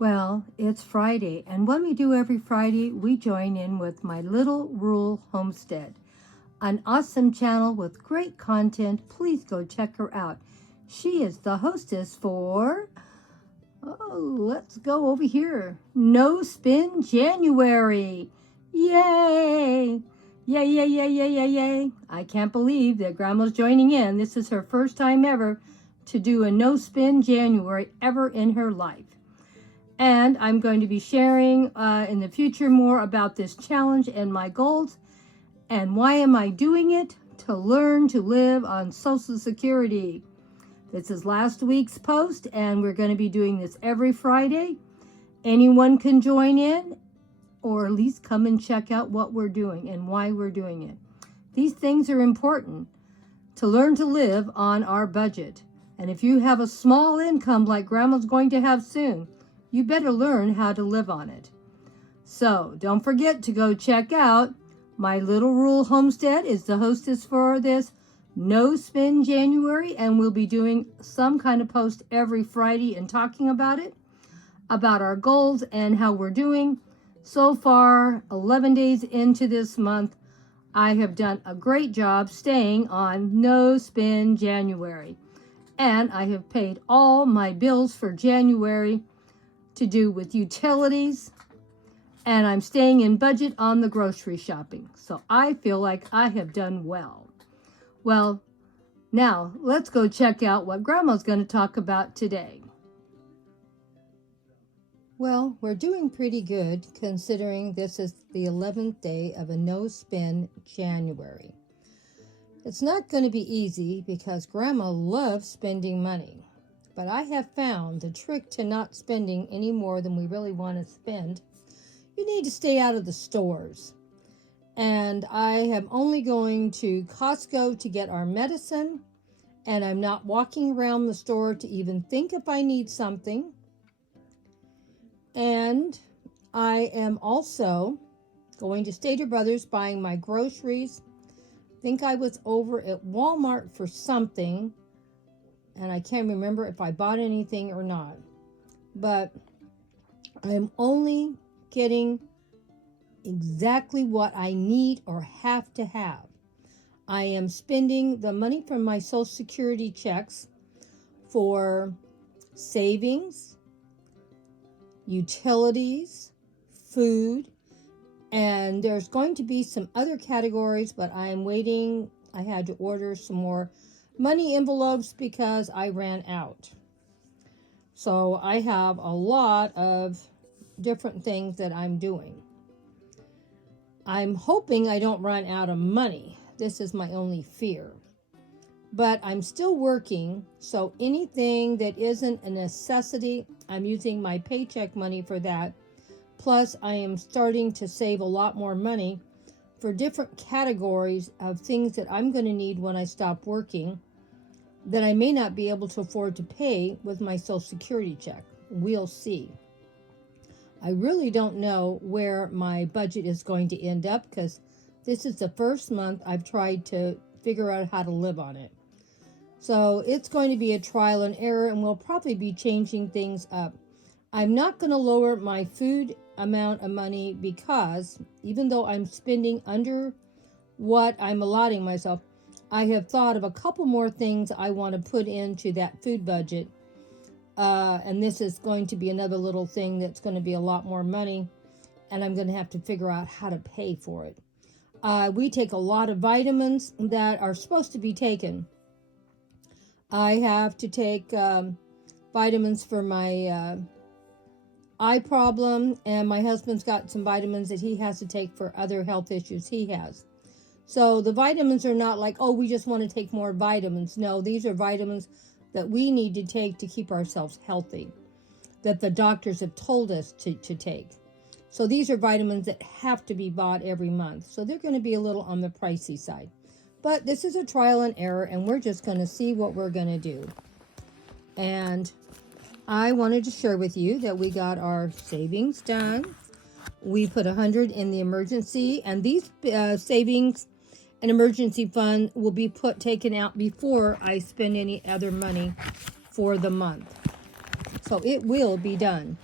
Well, it's Friday, and when we do every Friday, we join in with My Little Rural Homestead, an awesome channel with great content. Please go check her out. She is the hostess for, let's go over here, No Spin January. Yay! Yay, yay, yay, yay, yay, yay. I can't believe that Grandma's joining in. This is her first time ever to do a No Spin January ever in her life. And I'm going to be sharing in the future more about this challenge and my goals. And why am I doing it? To learn to live on Social Security. This is last week's post, and we're going to be doing this every Friday. Anyone can join in, or at least come and check out what we're doing and why we're doing it. These things are important to learn to live on our budget. And if you have a small income like Grandma's going to have soon, you better learn how to live on it. So don't forget to go check out My Little Rural Homestead is the hostess for this No Spin January, and we'll be doing some kind of post every Friday and talking about it, about our goals and how we're doing. So far, 11 days into this month, I have done a great job staying on No Spin January. And I have paid all my bills for January to do with utilities, and I'm staying in budget on the grocery shopping. So I feel like I have done well. Well, now let's go check out what Grandma's going to talk about today. Well, we're doing pretty good considering this is the 11th day of a no spin January. It's not going to be easy because Grandma loves spending money. But I have found the trick to not spending any more than we really want to spend. You need to stay out of the stores. And I am only going to Costco to get our medicine. And I'm not walking around the store to even think if I need something. And I am also going to Stater Brothers buying my groceries. I think I was over at Walmart for something. And I can't remember if I bought anything or not. But I'm only getting exactly what I need or have to have. I am spending the money from my Social Security checks for savings, utilities, food, and there's going to be some other categories, but I'm waiting. I had to order some more money envelopes because I ran out. So I have a lot of different things that I'm doing. I'm hoping I don't run out of money. This is my only fear. But I'm still working, so anything that isn't a necessity, I'm using my paycheck money for that. Plus, I am starting to save a lot more money for different categories of things that I'm going to need when I stop working that I may not be able to afford to pay with my Social Security check. We'll see. I really don't know where my budget is going to end up because this is the first month I've tried to figure out how to live on it. So it's going to be a trial and error, and we'll probably be changing things up. I'm not going to lower my food amount of money because even though I'm spending under what I'm allotting myself, I have thought of a couple more things I want to put into that food budget. And this is going to be another little thing that's going to be a lot more money. And I'm going to have to figure out how to pay for it. We take a lot of vitamins that are supposed to be taken. I have to take vitamins for my eye problem. And my husband's got some vitamins that he has to take for other health issues he has. So the vitamins are not like, oh, we just want to take more vitamins. No, these are vitamins that we need to take to keep ourselves healthy, that the doctors have told us to take. So these are vitamins that have to be bought every month. So they're going to be a little on the pricey side. But this is a trial and error, and we're just going to see what we're going to do. And I wanted to share with you that we got our savings done. We put $100 in the emergency, and these savings an emergency fund will be taken out before I spend any other money for the month. So it will be done.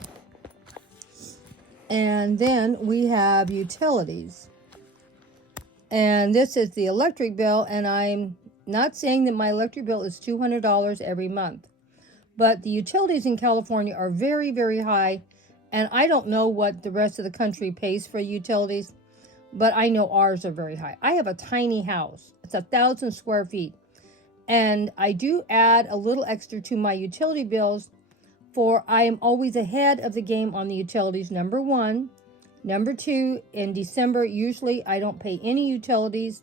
And then we have utilities. And this is the electric bill, and I'm not saying that my electric bill is $200 every month. But the utilities in California are very, very high, and I don't know what the rest of the country pays for utilities, but I know ours are very high. I have a tiny house. It's 1,000 square feet, and I do add a little extra to my utility bills, for I am always ahead of the game on the utilities, number one. Number two, in December, usually I don't pay any utilities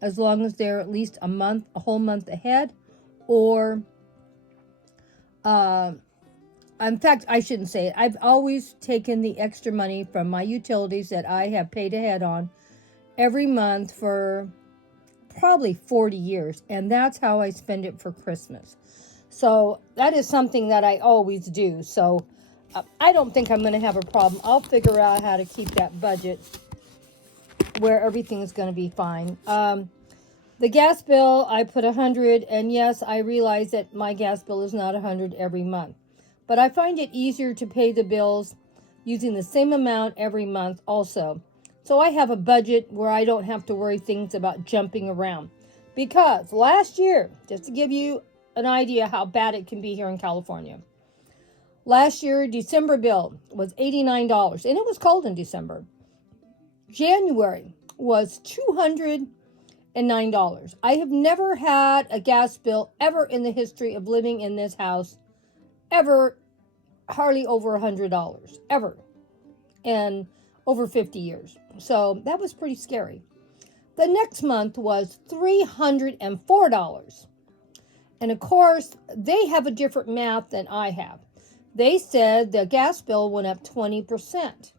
as long as they're at least a whole month ahead, or in fact, I shouldn't say it. I've always taken the extra money from my utilities that I have paid ahead on every month for probably 40 years, and that's how I spend it for Christmas. So that is something that I always do. So I don't think I'm going to have a problem. I'll figure out how to keep that budget where everything is going to be fine. The gas bill, I put 100, and yes, I realize that my gas bill is not 100 every month. But I find it easier to pay the bills using the same amount every month also. So I have a budget where I don't have to worry things about jumping around. Because last year, just to give you an idea how bad it can be here in California, last year, December bill was $89, and it was cold in December. January was $209. I have never had a gas bill ever in the history of living in this house, ever, hardly over $100, ever, in over 50 years. So that was pretty scary. The next month was $304. And of course, they have a different math than I have. They said the gas bill went up 20%.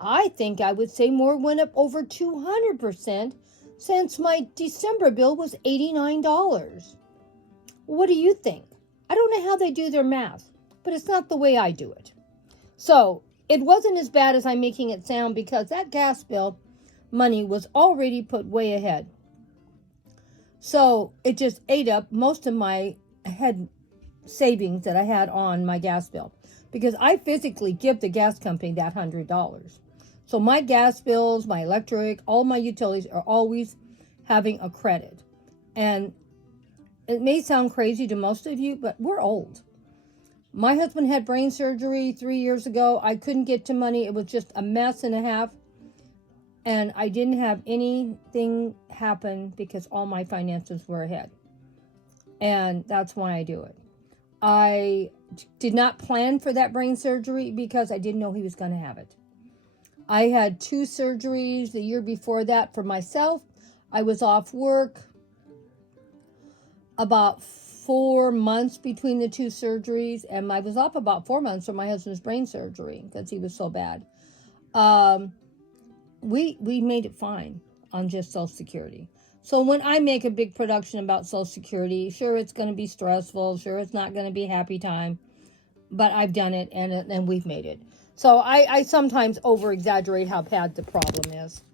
I think I would say more went up over 200%, since my December bill was $89. What do you think? I don't know how they do their math, but it's not the way I do it. So it wasn't as bad as I'm making it sound, because that gas bill money was already put way ahead. So it just ate up most of my head savings that I had on my gas bill, because I physically give the gas company that $100. So my gas bills, my electric, all my utilities are always having a credit. And it may sound crazy to most of you, but we're old. My husband had brain surgery 3 years ago. I couldn't get to money. It was just a mess and a half. And I didn't have anything happen because all my finances were ahead. And that's why I do it. I did not plan for that brain surgery because I didn't know he was going to have it. I had 2 surgeries the year before that for myself. I was off work about 4 months between the 2 surgeries, and I was off about 4 months from my husband's brain surgery because he was so bad. We made it fine on just Social Security. So when I make a big production about Social Security, sure, it's going to be stressful. Sure, it's not going to be happy time. But I've done it, and we've made it. So I sometimes over-exaggerate how bad the problem is,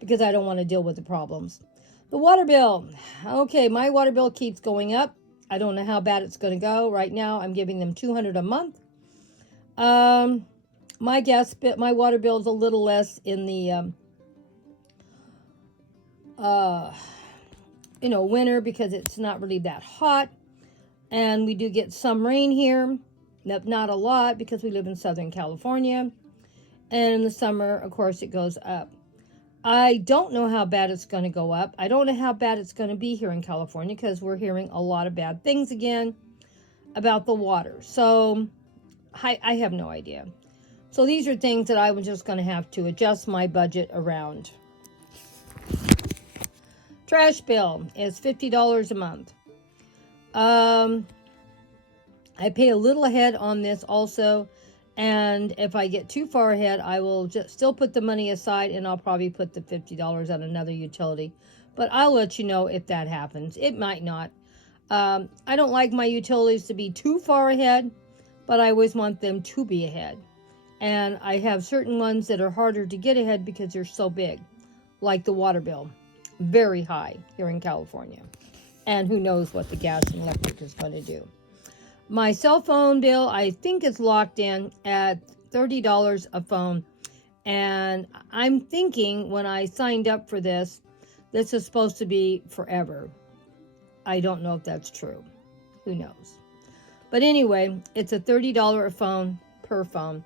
because I don't want to deal with the problems. The water bill. Okay, my water bill keeps going up. I don't know how bad it's going to go. Right now, I'm giving them $200 a month. My water bill is a little less in the winter, because it's not really that hot, and we do get some rain here, not a lot, because we live in Southern California, and in the summer, of course, it goes up. I don't know how bad it's going to go up. I don't know how bad it's going to be here in California, because we're hearing a lot of bad things again about the water. So I have no idea. So these are things that I was just going to have to adjust my budget around. Trash bill is $50 a month. I pay a little ahead on this also. And if I get too far ahead, I will just still put the money aside, and I'll probably put the $50 on another utility. But I'll let you know if that happens. It might not. I don't like my utilities to be too far ahead, but I always want them to be ahead. And I have certain ones that are harder to get ahead because they're so big, like the water bill. Very high here in California. And who knows what the gas and electric is going to do. My cell phone bill, I think, is locked in at $30 a phone. And I'm thinking when I signed up for this, this is supposed to be forever. I don't know if that's true. Who knows? But anyway, it's a $30 a phone per phone.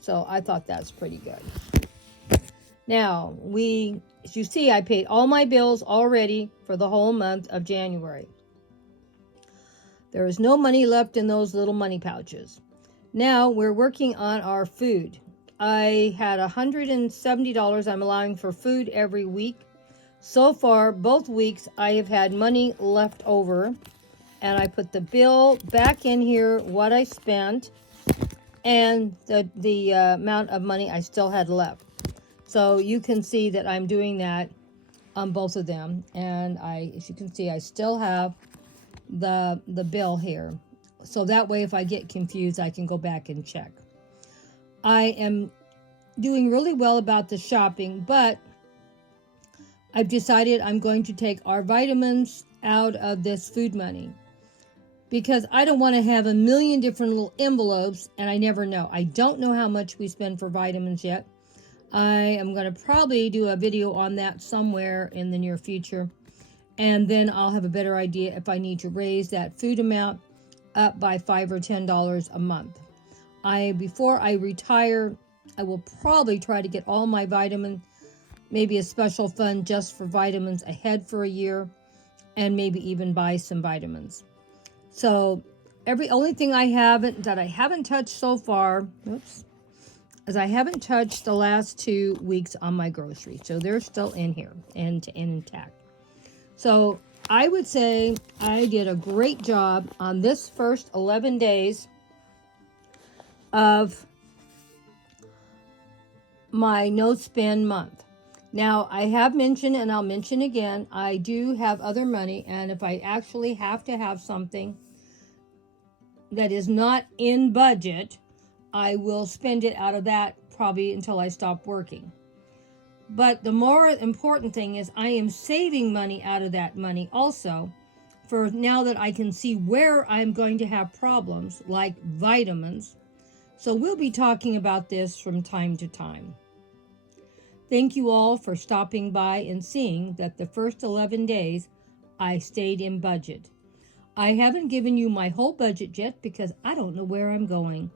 So I thought that's pretty good. Now, as you see, I paid all my bills already for the whole month of January. There is no money left in those little money pouches. Now we're working on our food. I had $170 I'm allowing for food every week. So far, both weeks, I have had money left over, and I put the bill back in here, what I spent, and the amount of money I still had left. So you can see that I'm doing that on both of them, and as you can see, I still have the bill here. So that way, if I get confused, I can go back and check. I am doing really well about the shopping, but I've decided I'm going to take our vitamins out of this food money because I don't want to have a million different little envelopes and I never know. I don't know how much we spend for vitamins yet. I am going to probably do a video on that somewhere in the near future, and then I'll have a better idea if I need to raise that food amount up by $5 or $10 a month. Before I retire, I will probably try to get all my vitamins, maybe a special fund just for vitamins ahead for a year, and maybe even buy some vitamins. So only thing I haven't touched so far, is I haven't touched the last 2 weeks on my groceries. So they're still in here and intact. So I would say I did a great job on this first 11 days of my no spend month. Now, I have mentioned, and I'll mention again, I do have other money, and if I actually have to have something that is not in budget, I will spend it out of that probably until I stop working. But the more important thing is I am saving money out of that money also for now that I can see where I'm going to have problems like vitamins. So we'll be talking about this from time to time. Thank you all for stopping by and seeing that the first 11 days I stayed in budget. I haven't given you my whole budget yet because I don't know where I'm going,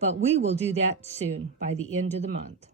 but we will do that soon by the end of the month.